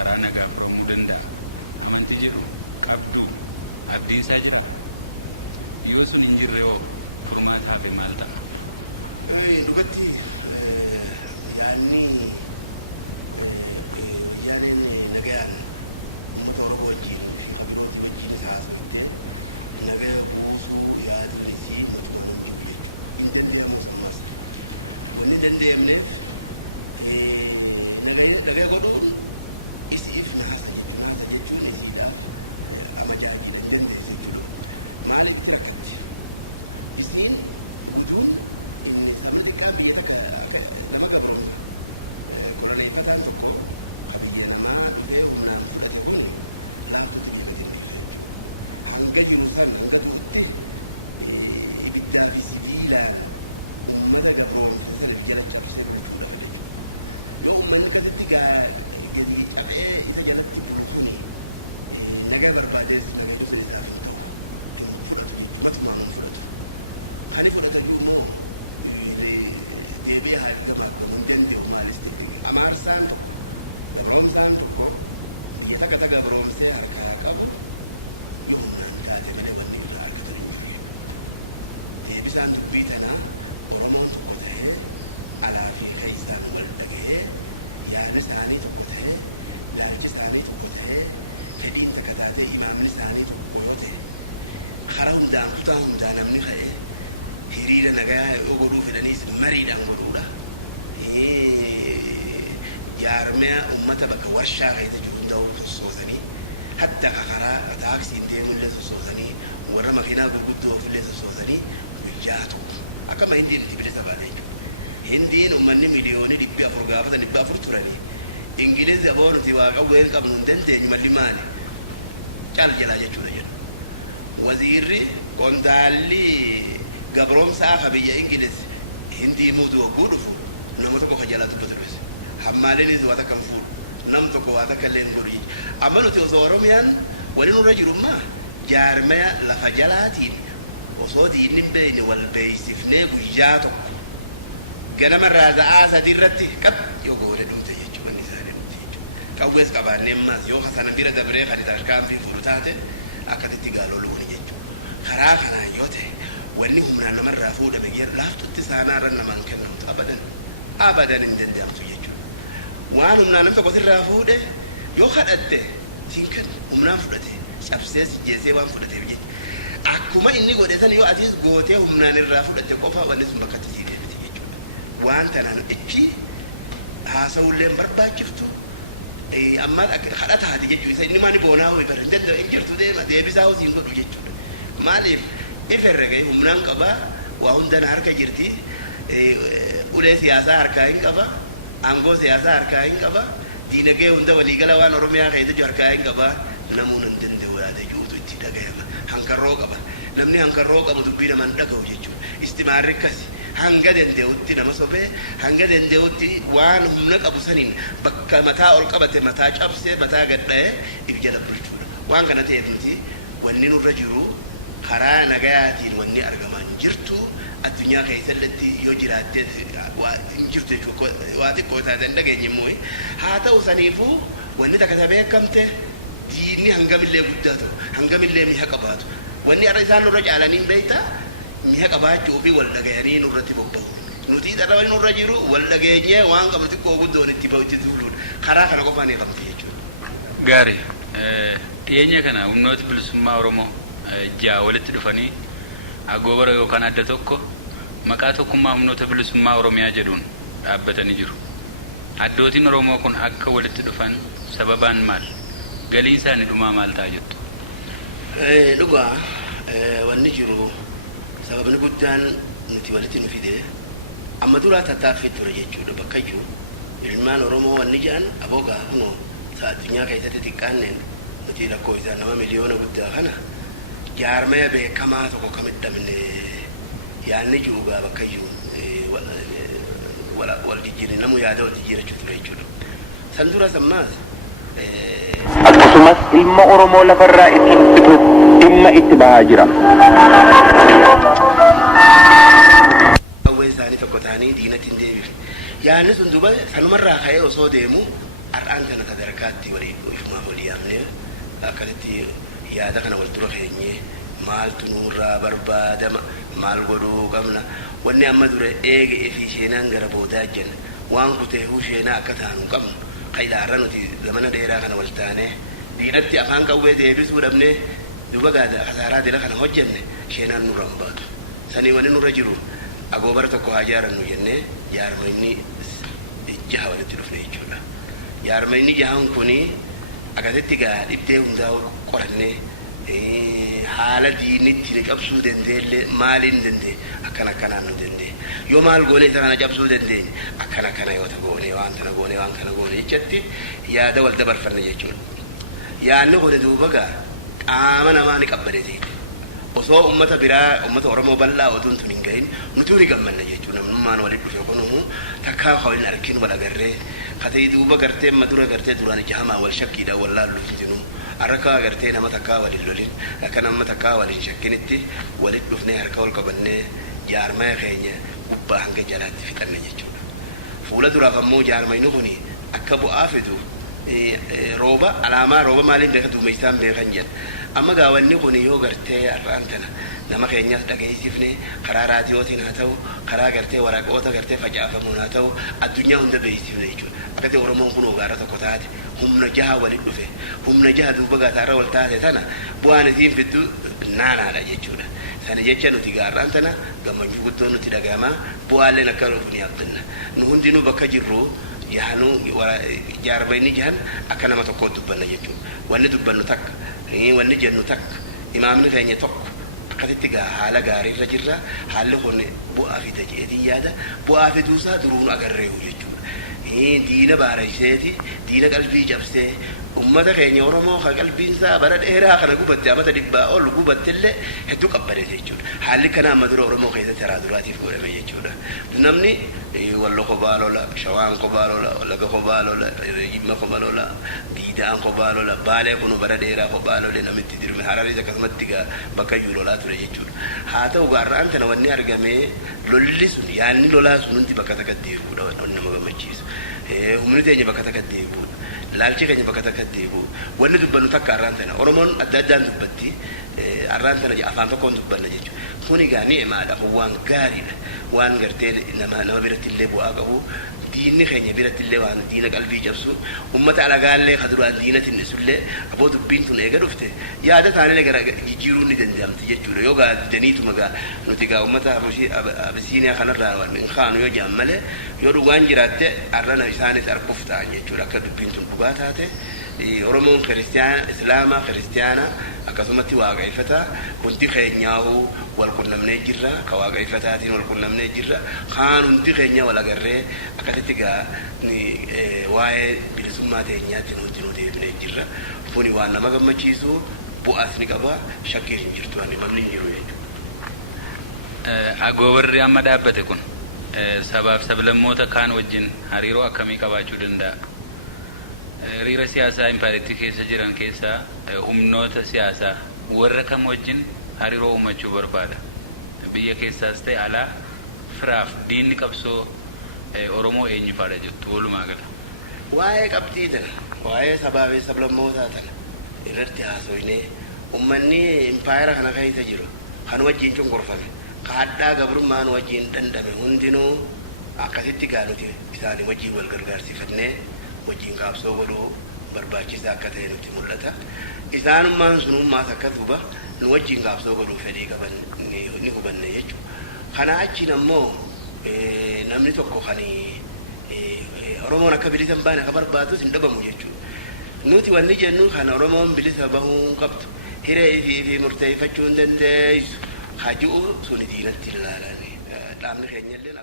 karaa nagaa bahuu danda'a. Amantii jedhu qabdu abdiin isaa jira. Yoo sun hin jirre yoo furmaata hafe maal ta'a? Dhugatti nagaan Oromoo wajjin isaa asirratti nagaan yaada lisii hin dandeenyeef nagaa godhuun isiif jechuun isiidha. Amma jaarmii dandeessu maaliif rakkatti isiin guutuun hundaan namni ka'ee hiriira nagaa yoo godhuu fedhaniis mariidhaan godhuudha. Jaarmiyaa uummata bakka warshaa keessa jiru ta'uu sossoosanii hatta karaa taaksiin deemullee sossoosanii warra makiinaa gurguddoo ofillee sossoosanii guyyaatu akkama hindiin itti bilisa baana jechuudha. Hindiin uummanni miliyoonii 400 gaafatan 400 turanii Ingiliizi aboonti waaqa bu'een qabnu hin dandeenyu malli maali caala jalaa jechuudha jedhu. Wazirri kontaalli gabroomsaa ka biyya Ingiliiz hindii muutu wagguu dhufu nama tokko ka jalaa dubbatu dhufe. Hammaaleenis waa takka fuudhu nam tokko waa takka illee hin godhu. Amma nuti osoo Oromiyaan waliin irra jirummaa jaarmaya lafa jalaatiin osoo diinni hin beekne wal beeksifnee guyyaa tokko ganamarraa sa'aa sadii irratti qab yoo goone dhumte jechuudha inni isaanii dhumte jechuudha. Qawwees qabaannee ammaas yoo sana bira dabree kan itti harkaan fi fuudhu taate akkasitti gaaloluu jechuudha. Karaa kanaan yoo ta'e wanni humnaan namarraa fuudhame yeroo laaftutti saanaarra namaan kennamu abadan hin danda'amtu jechuudha. Waan humnaan nama tokko sirraa fuudhe yoo kadhatte siin kennu humnaan fudhate cabsees jeesee waan fudhateef jechuudha. Akkuma inni godhe sana yoo atis gootee humnaan irraa fudhatte qofaa wanni sun bakka itti deemte jechuudha. Waan tanaan ichi haasa'ullee barbaachiftu amma kadhataati jechuudha. Inni maani boonaa ho'i bara hin danda'u hin jirtu deema deebisaa hosiin godhu jechuudha. Maaliif iferra gahe humnaan qabaa waa hundana harka jirti ulee siyaasaa harkaa hin qaba aangoo siyaasaa harkaa hin qaba diinagdee hunda waliigala waan Oromiyaa keessa jiru harkaa hin qaba namuun hin danda'u yaada juutu itti dhagahama hankarroo qaba namni hankarroo qabu dubbii nama hin dhaga'u jechuudha. Istimaarri akkasi hanga danda'utti nama sobee hanga danda'utti waan humna qabu saniin bakka mataa ol qabate mataa cabsee mataa gadha'ee if jala bulchuudha. Waan kana ta'eef nuti wanni nurra jiru karaa nagayaatiin wanni argamaa hin jirtu addunyaa keessatti yoo jiraattee hin jirtu jechuudha. Waa xiqqoo taatan dhageenye immoo haa ta'u saniifuu wanni takka beekamte diinni hangamillee guddatu hangamillee mi'a qabaatu wanni har'a isaan nurra caalanii beektaa mi'a qabaachuu fi wal dhagayanii nurratti bobba'u. Nuti dharra nurra jiru wal dhageenyee waan qabu xiqqoo guddoon itti ba'utti tuluudha. Karaa kana qofaan eegamte jechuudha. Gaarii dhiyeenya kana humnoota bilisummaa Oromoo ja'a walitti dhufanii agoobara yookaan adda tokko maqaa tokkummaa humnoota bilisummaa Oromiyaa jedhuun dhaabbatanii jiru. Addootiin Oromoo kun akka walitti dhufan sababaan maal? Galii isaanii dhumaa maal ta'a jettu? Dhugaa wanni jiru sababni guddaan nuti walitti nu fide amma duraa tattaaffii ture jechuudha. Bakka iyyuu ilmaan Oromoo wanni jedhan aboogaa kunoo addunyaa keessatti xiqqaanneen nuti rakkoo isaa nama miliyoona guddaa kana jaarmaya beekamaa tokko kamitti dhabne yaadni jiru gaa bakka iyyuu wal jijjiirre namu yaada wal jijjiirrachuu ture jechuudha. San duras ammaas akkasumas ilma Oromoo lafarraa ittiin fixuuf dhimma itti bahaa jira. Qawwee isaanii tokko ta'anii diinatti hin deebifne. Yaadni sun duuba sanumarraa ka'ee osoo deemu ar'aan kana sadarkaatti walii ifumaa walii yaamnee akkasitti yaada kana wal dura keenyee maaltu nurraa barbaadama maal godhuu qabna wanni amma dura eege fi sheenaan gara boodaa jenna waan kuteehuu sheenaa akka taanu qabnu qaydaarra nuti zamana dheeraa kana wal taane diinatti afaan qawwee deebisuu dhabnee duba gaada kasaaraa dila kana hojjenne sheenaan nurra hin baatu sanii wanni nurra jiru agoobara tokko haa jaarannu jennee jaarmanni jaha walitti dhufne jechuudha. Jaarmanni jahan kuni akkasitti gaa dhibdee hundaa qorannee haala diinitti ni qabsuu dandeellee maaliin dandee akkana akkanaan nu dandee yoo maal goone isa kana cabsuu dandeenye akkana akkana yoo ta goone waan kana goone waan kana goone jechatti yaada wal dabarfanne jechuudha. Yaanni godhe duuba gaa qaama namaa ni qabbaneeti. Osoo ummata biraa ummata Oromoo bal'aa otuun tun hin gahin nuti ni gammanna jechuudha. Namummaan walitti dhufe kunumu takkaa hawlin arkin wal agarree katee duuba gartee madura gartee duraan jahamaa wal shakkiidhaan wal laalluuf jinu arrakaa gartee nama takkaa waliin lolin akka nama takkaa waliin shakkinitti walitti dhufnee harka wal qabannee jaarmaa keenya gubbaa hanga jalaatti fixanne jechuudha. Fuula duraaf ammoo jaarmayni kuni akka bu'aa fidu rooba alaamaa rooba maaliin beeka duumessaan beekan jedha. Amma gaawwanni kun yoo gartee arraan tana nama keenyas dhageessifne karaa raadiyootiin haa ta'u karaa gartee waraqoota gartee facaafamuun haa ta'u addunyaa hunda beeksifne jechuudha. Akkasii Oromoon kun ogaara tokko taate humna jaha walitti dhufe humna jaha duuba gaataarra wal taate tana bu'aan isiin fiddu naanaadha jechuudha. Sana jecha nuti gaarraan tana gammachuu guddoon nuti dhagahamaa bu'aaleen akka nuuf ni abdanna. Nu hundinuu bakka jirru yaanuu jaarmayni jahan akka nama tokko dubbanna jechuudha. Wanni dubbannu takka wanni jennu takka imaamni keenya tokko akkasitti haala gaarii irra jirra haalli kun bu'aa fi tajaajilii yaada bu'aa fi duusaa duruun agarreewu jechuudha. Diina baareesseeti diina qalbii cabsee ummata keenya Oromoo ka qalbiinsaa bara dheeraa kana gubatte amata dhibbaa ol gubattillee hedduu qabbaneeti jechuudha. Haalli kana amma dura Oromoo keessatti karaa duraatiif godhame jechuudha. Namni wallo kophaa lola shawaan kophaa lola laga kophaa lola jimma kophaa lola diidaan kophaa lola baalee kun bara dheeraa kophaa lola namitti dirme hararis akkasumatti bakka iyyuu lolaa ture jechuudha. Haa ta'u gaarraan tana wanni argamee lolli sun yaanni lolaa sun hundi bakka takkatti deebi'uudha nama gammachiisu. Humni teenya bakka takkatti deebi'uudha. Laalchi keenya bakka takkatti deebi'u. Wanni dubbannu takka arraan tana Oromoon adda addaan dubbatti arraan tana afaan tokkoon dubbanna jechuudha. Kuni gaa ni'imaadha waan gaariidha. Waan gartee nama biratti illee bu'aa qabu diinni keenya biratti illee waan diina qalbii cabsu ummata alagaallee ka duraan diina tinnisullee aboo dubbiin tun eega dhufte yaada taanillee gara jijjiiruu ni danda'amti jechuudha. Yoo daniituma nuti ummata Abisiiniyaa kanarraa waan kaanu yoo jaan malee yoo dhugaan jiraatte arrana isaanis arguuf ta'an jechuudha. Akka dubbiin tun dhugaa taate Oromoon kiristiyaana islaamaa kiristiyaana akkasumatti waaqeffataa hundi keenyaa'uu wal qunnamnee jirra ka waaqeffataatiin wal qunnamnee jirra kaan hundi keenya wal agarree akkasitti waa'ee bilisummaa teenyaatti nuti nu deebinee jirra. Kuni waan nama gammachiisu bu'aas ni qaba shakkii hin jirtu waan himamni hin jiru jechuudha. Agoobarri amma dhaabbate kun sabaaf sablammoota kaan wajjin hariiroo akkamii qabaachuu danda'a? Hiriira siyaasaa impaayiriitti keessa jiran keessaa humnoota siyaasaa warra kam wajjin hariiroo uumachuu barbaada? Biyya keessaas ta'e alaa firaaf diinni qabsoo Oromoo eenyufaadha jettu walumaa gala? Waa'ee qabxii tana waa'ee sabaa fi sablammootaa tana irratti haasofnee uummanni impaayira kana keessa jiru kan wajjin cunqurfame ka hadhaa gabrummaan wajjin dandame hundinuu akkasitti nuti isaanii wajjin wal gargaarsifannee wajjin qabsoo godhuu barbaachisaa akka ta'e nutti mul'ata. Isaanummaan sunummaas akka tuba nu wajjin qabsoo godhuu fedhii qaban ni hubanne jechuudha. Kana achiin ammoo namni tokko kan Oromoon akka bilisa hin baane akka barbaadus hin dhabamu jechuudha. Nuti wanni jennu kan Oromoon bilisa bahuu qabdu hiree fi murteeffachuu hin dandeessu haji'u suni diinatti ilaalanii dhaabni keenya illee